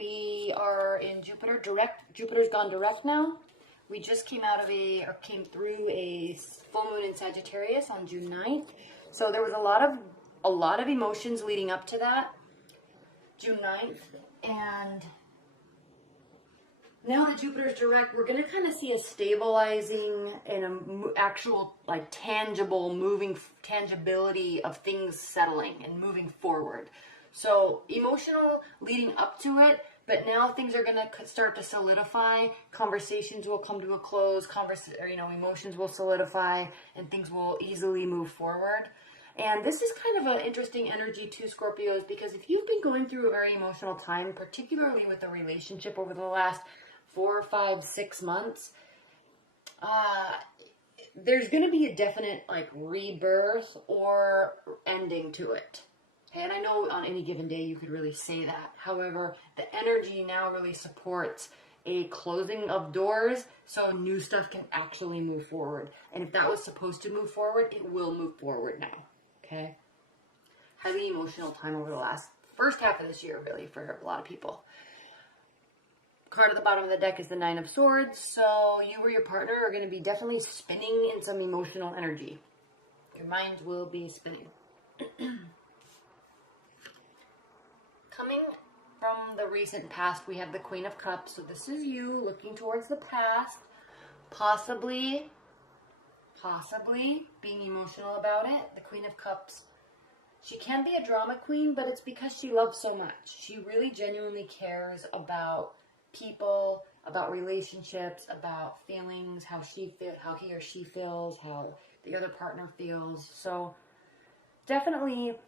We are in Jupiter direct. Jupiter's gone direct now. We just came through a full moon in Sagittarius on June 9th. So there was a lot of emotions leading up to that, June 9th. And now that Jupiter's direct, we're going to kind of see a stabilizing and an actual, like, tangibility of things settling and moving forward. So emotional leading up to it, but now things are going to start to solidify. Conversations will come to a close. Emotions will solidify, and things will easily move forward. And this is kind of an interesting energy too, Scorpios, because if you've been going through a very emotional time, particularly with a relationship over the last 4, 5, 6 months, there's going to be a definite, like, rebirth or ending to it. And I know on any given day you could really say that. However, the energy now really supports a closing of doors so new stuff can actually move forward. And if that was supposed to move forward, it will move forward now. Okay? Highly emotional time over the first half of this year, really, for a lot of people. Card at the bottom of the deck is the Nine of Swords. So you or your partner are going to be definitely spinning in some emotional energy. Your minds will be spinning. Coming from the recent past, we have the Queen of Cups. So this is you looking towards the past, possibly being emotional about it. The Queen of Cups, she can be a drama queen, but it's because she loves so much. She really genuinely cares about people, about relationships, about feelings, how he or she feels, how the other partner feels. So definitely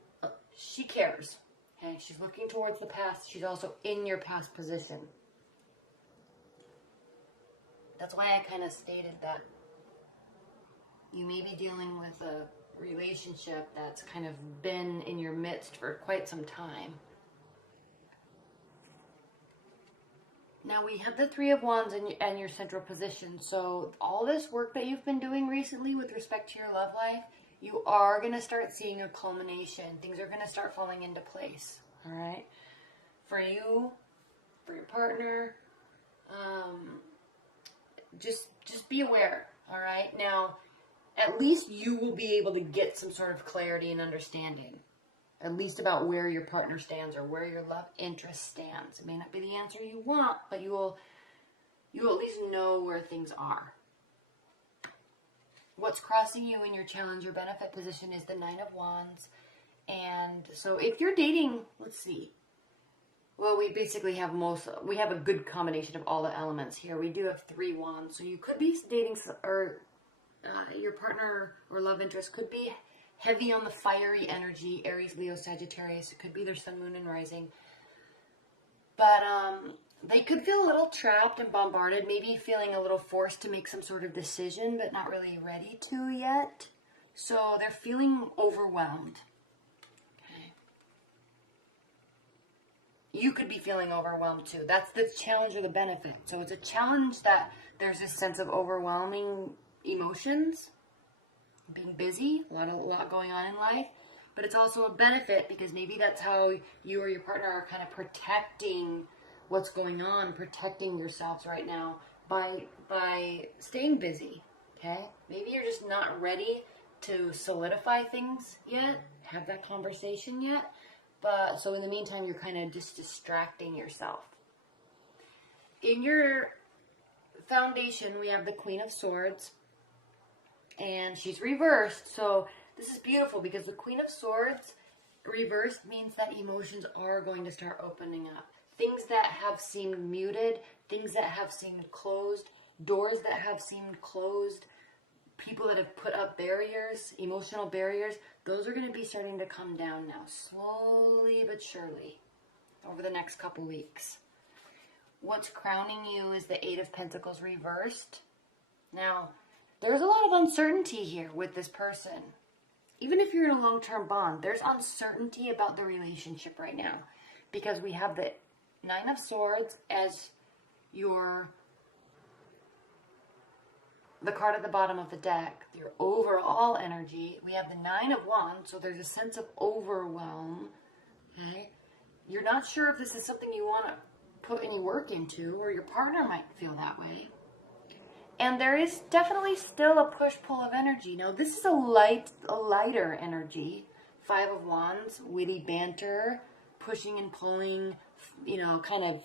she cares. Okay, she's looking towards the past. She's also in your past position. That's why I kind of stated that you may be dealing with a relationship that's kind of been in your midst for quite some time. Now we have the Three of Wands and your central position. So all this work that you've been doing recently with respect to your love life, you are going to start seeing a culmination. Things are going to start falling into place. All right? For you, for your partner, just be aware. All right? Now, at least you will be able to get some sort of clarity and understanding. At least about where your partner stands or where your love interest stands. It may not be the answer you want, but you will at least know where things are. What's crossing you in your challenge or benefit position is the Nine of Wands. And so if you're dating, let's see. Well, we basically have a good combination of all the elements here. We do have 3 wands. So you could be dating, or your partner or love interest could be heavy on the fiery energy, Aries, Leo, Sagittarius. It could be their sun, moon, and rising. But they could feel a little trapped and bombarded, maybe feeling a little forced to make some sort of decision, but not really ready to yet. So they're feeling overwhelmed. Okay. You could be feeling overwhelmed too. That's the challenge or the benefit. So it's a challenge that there's this sense of overwhelming emotions, being busy, a lot going on in life. But it's also a benefit because maybe that's how you or your partner are kind of protecting what's going on, protecting yourselves right now by staying busy, okay? Maybe you're just not ready to solidify things yet, have that conversation yet, but so in the meantime, you're kind of just distracting yourself. In your foundation, we have the Queen of Swords, and she's reversed, so this is beautiful because the Queen of Swords reversed means that emotions are going to start opening up. Things that have seemed muted, things that have seemed closed, doors that have seemed closed, people that have put up barriers, emotional barriers, those are going to be starting to come down now, slowly but surely, over the next couple weeks. What's crowning you is the Eight of Pentacles reversed. Now, there's a lot of uncertainty here with this person. Even if you're in a long-term bond, there's uncertainty about the relationship right now. Because we have the Nine of Swords as the card at the bottom of the deck, your overall energy. We have the Nine of Wands, so there's a sense of overwhelm. Okay? You're not sure if this is something you want to any work into, or your partner might feel that way. And there is definitely still a push-pull of energy. Now, this is a lighter energy. 5 of Wands, witty banter, pushing and pulling, you know, kind of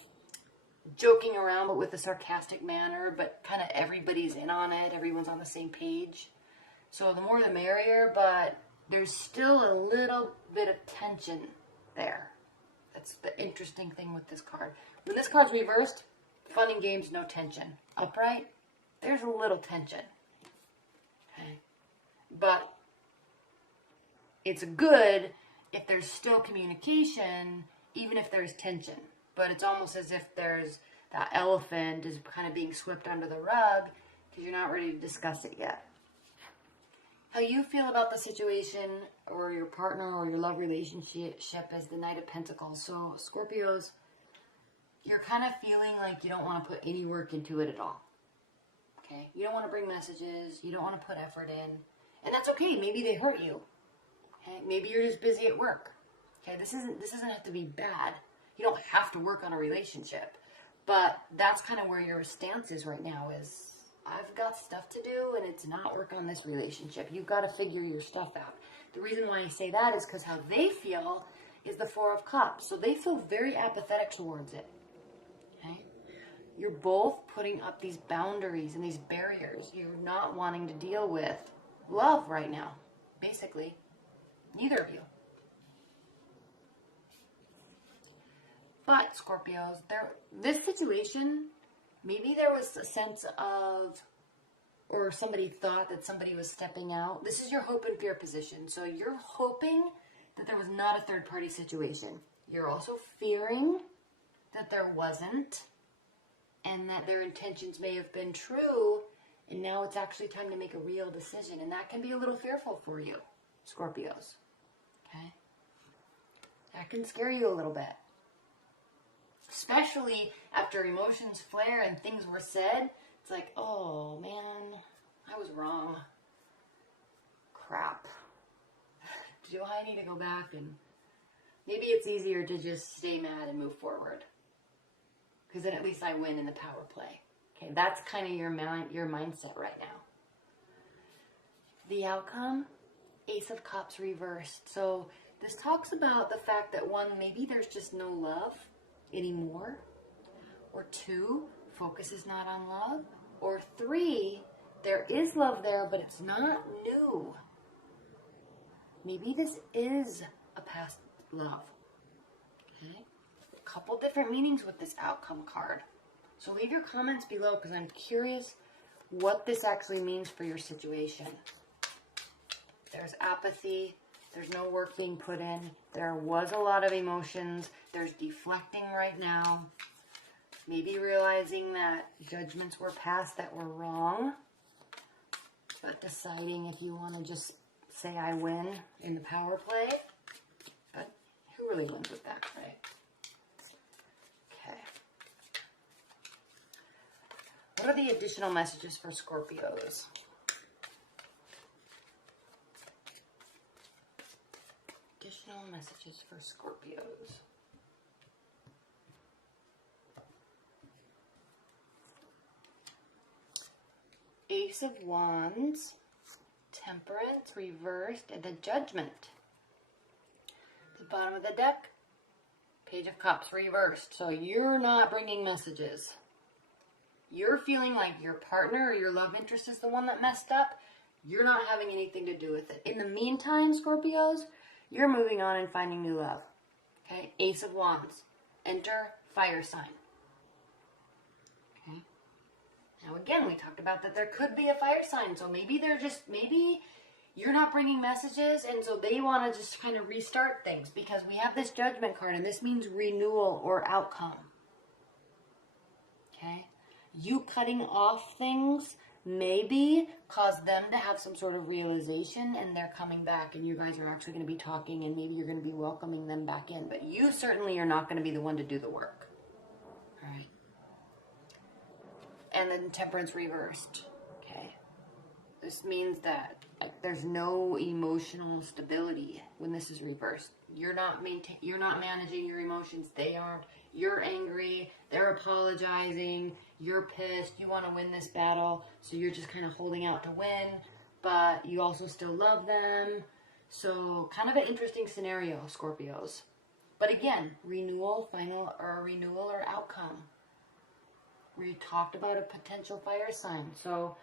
joking around, but with a sarcastic manner, but kind of everybody's in on it. Everyone's on the same page. So the more the merrier, but there's still a little bit of tension there. That's the interesting thing with this card. When this card's reversed, fun and games, no tension. Upright, there's a little tension. Okay. But it's good if there's still communication, even if there's tension. But it's almost as if there's that elephant is kind of being swept under the rug because you're not ready to discuss it yet. How you feel about the situation or your partner or your love relationship is the Knight of Pentacles. So Scorpios, you're kind of feeling like you don't want to put any work into it at all. Okay? You don't want to bring messages. You don't want to put effort in. And that's okay. Maybe they hurt you. Okay? Maybe you're just busy at work. Okay? This doesn't have to be bad. You don't have to work on a relationship. But that's kind of where your stance is right now is, I've got stuff to do and it's not work on this relationship. You've got to figure your stuff out. The reason why I say that is because how they feel is the 4 of Cups. So they feel very apathetic towards it. Okay? You're both putting up these boundaries and these barriers. You're not wanting to deal with love right now, basically. Neither of you. But, Scorpios, this situation, maybe there was a sense of, or somebody thought that somebody was stepping out. This is your hope and fear position. So you're hoping that there was not a third-party situation. You're also fearing that there wasn't, and that their intentions may have been true, and now it's actually time to make a real decision. And that can be a little fearful for you, Scorpios. Okay? That can scare you a little bit. Especially after emotions flare and things were said. It's like, oh man, I was wrong. Crap. Do I need to go back? And maybe it's easier to just stay mad and move forward. Because then at least I win in the power play. Okay, that's kind of your mindset right now. The outcome, Ace of Cups reversed. So this talks about the fact that 1, maybe there's just no love anymore, or 2, focus is not on love, or 3, there is love there, but it's not new. Maybe this is a past love. Okay? A couple different meanings with this outcome card. So leave your comments below because I'm curious what this actually means for your situation. There's apathy. There's no work being put in. There was a lot of emotions. There's deflecting right now. Maybe realizing that judgments were passed that were wrong. But deciding if you want to just say I win in the power play. But who really wins with that, right? Okay. What are the additional messages for Scorpios? Additional messages for Scorpios. Ace of Wands, Temperance reversed, and the Judgment. The bottom of the deck, Page of Cups reversed. So you're not bringing messages. You're feeling like your partner or your love interest is the one that messed up. You're not having anything to do with it. In the meantime, Scorpios, you're moving on and finding new love. Okay? Ace of Wands. Enter fire sign. Okay? Now again, we talked about that there could be a fire sign. So maybe maybe you're not bringing messages and so they want to just kind of restart things because we have this Judgment card and this means renewal or outcome. Okay? You cutting off things maybe cause them to have some sort of realization and they're coming back and you guys are actually going to be talking and maybe you're going to be welcoming them back in. But you certainly are not going to be the one to do the work. All right. And then Temperance reversed. Okay. This means that there's no emotional stability when this is reversed. You're not managing your emotions. They aren't. You're angry, they're apologizing, you're pissed, you want to win this battle, so you're just kind of holding out to win, but you also still love them. So kind of an interesting scenario, Scorpios. But again, renewal, final, or renewal or outcome. We talked about a potential fire sign. So